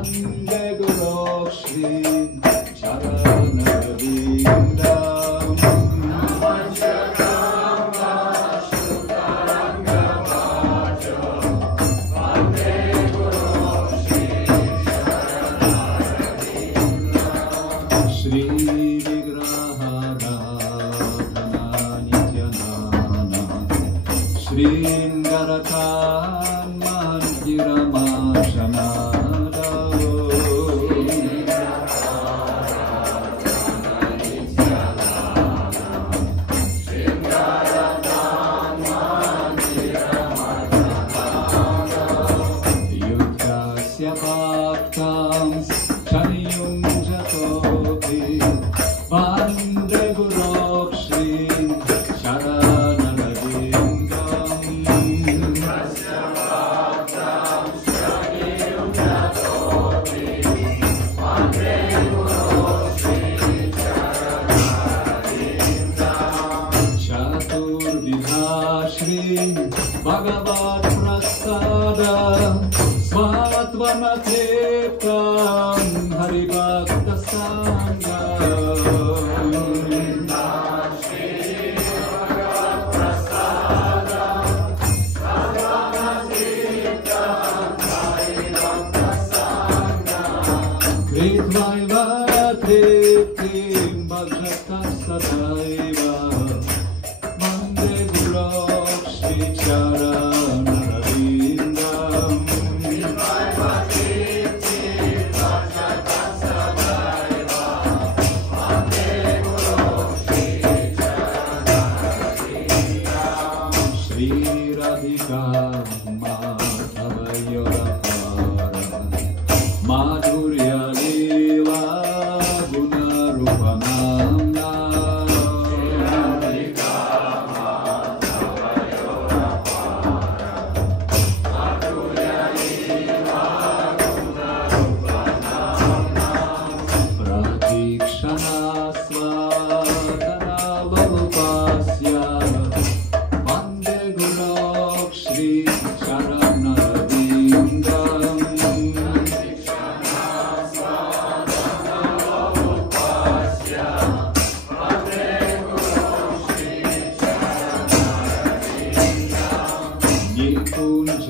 Vande Guru Shri Charanarvindam Namanjarama Shutaranga Vajo Vande Guru Shri Charanarvindam Shri Vigraharadhana Nityanana Shringaratan Mandiramashana Vande Guru Shri Charanarvindam Tasya Bhaktam Shraniyam Jatoti Vande Guru Shri Charanarvindam Chaturvidha Shri Bhagavad Prasada Svatvanateptam Haribhakta Sangha Vande Guru Shri Charanarvindam Shri Radhika Madhavayodapara Madhurya Leela Gunarupanamna Pratikshana Svatana Lalupasya Vande Guru Shri Charanarvindam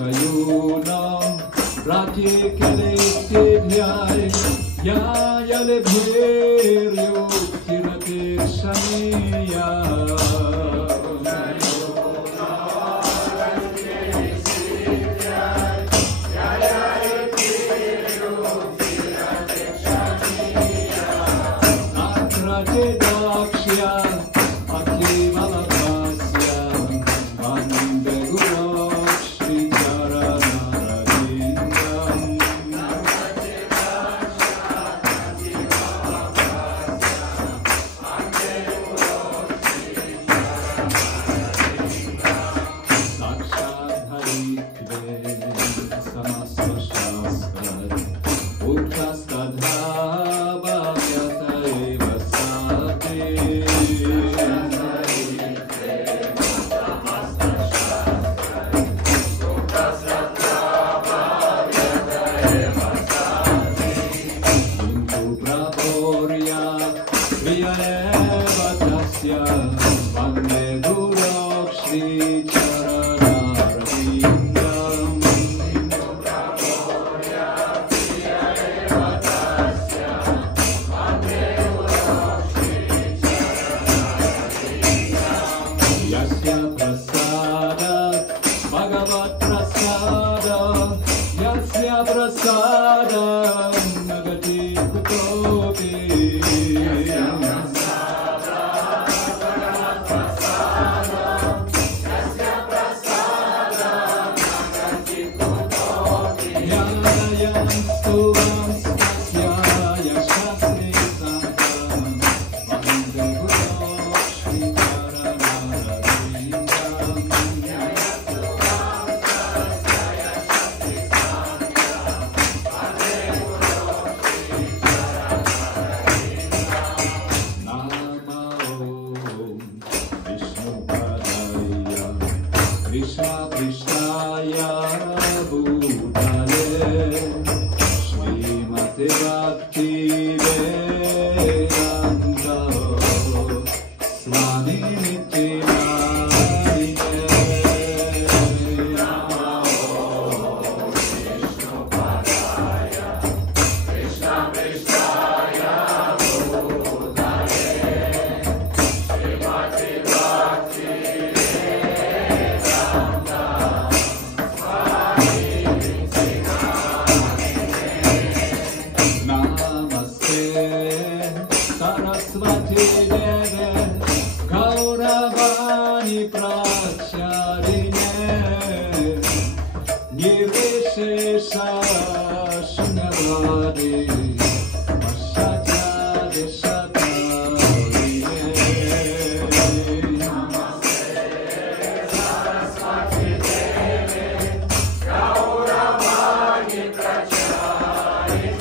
Nikunjayunam Pratikalektidhyai Yayale Bhiryo Tiratirshaniya Akrate Dakshya Akimalapasya Vande Guru Shri Charanarvindam Sakshat Haritve Samasta Shastra Uttastadha Bhavyata Eva Sate Hindu Praporya Viyayeva Tasya Vande Guru Shri Charanarvindam Yasya Prasada Bhagavad Prasada Yasya Prasada Nagati Kutopi Yayam Stuvam Stasya Yashasri Santam Vande Guru Shri Krishna Bhutale Shri Bhakti Vedanta Swami Nityananda Vishnu Padaya Krishna Krishnaya Bhutale Srimati Bhakti Vedanta Swami Namaste Saraswati Deve Gauravani Pracharine Nirvishesha Shunyavadi Vashatya Deshatarine Namaste Saraswati Deve Gauravani Pracharine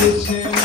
Krishna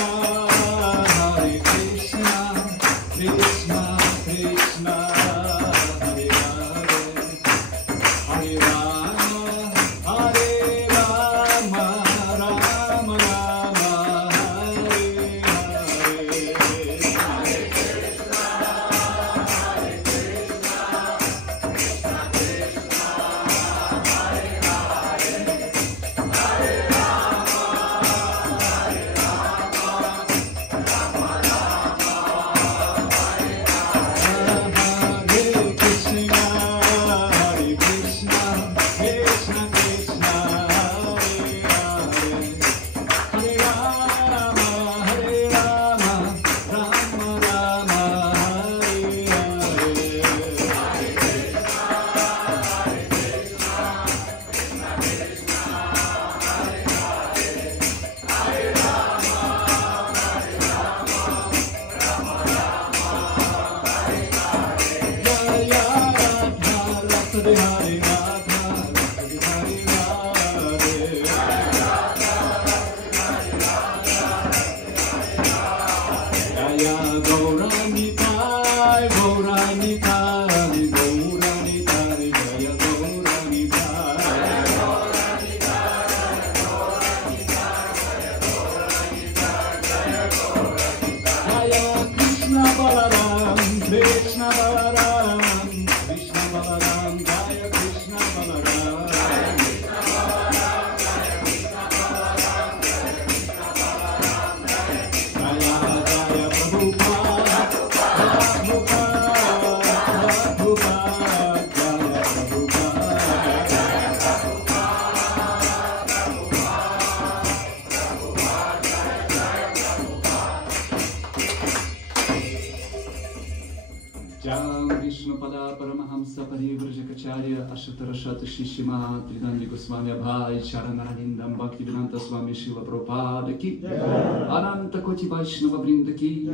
Saparivrjakacharya Ashatarashata Shishima Tridandi Goswami Abhai Charanarindam Bhaktivedanta Swami Srila Prabhupada Ki Ananta Koti Vaishnava Vrinda Ki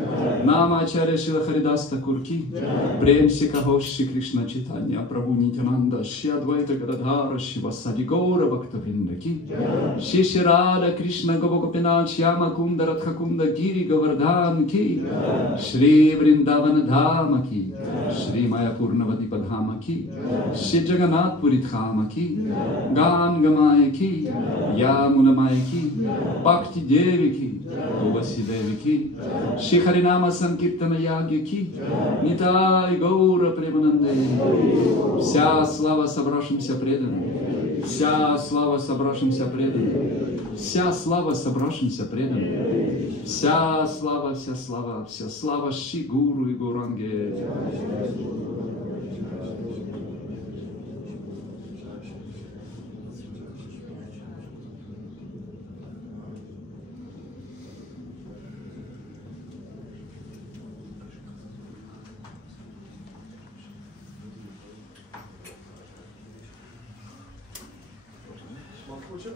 Namacharya Srila Haridas Thakur Ki Prem Sikahoshi Krishna Chaitanya Prabhu Nityananda Shri Advaita Gadadhara Shivasadi Gaura Bhakta Vrinda Ki Shri Shri Radha Krishna Gopinath Shyama Kunda Radha Kunda Giri Govardhan Ki Shri Vrindavan Dhama Ki Shri Mayapurnavati Padhama Ki Shri Jagannath Puri Dhama Ki Gan Gamaya Ki Yamuna Maya Ki Bhakti Devi Ki Tuvasi Devi Ki Shri Harinama Sankirtana Yagya Ki Nitai Gaura Premanande. Вся слава собравшимся преданным, вся слава собравшимся преданным, вся слава собравшимся преданным, вся слава Шри Гуру и Гуранге. Включи,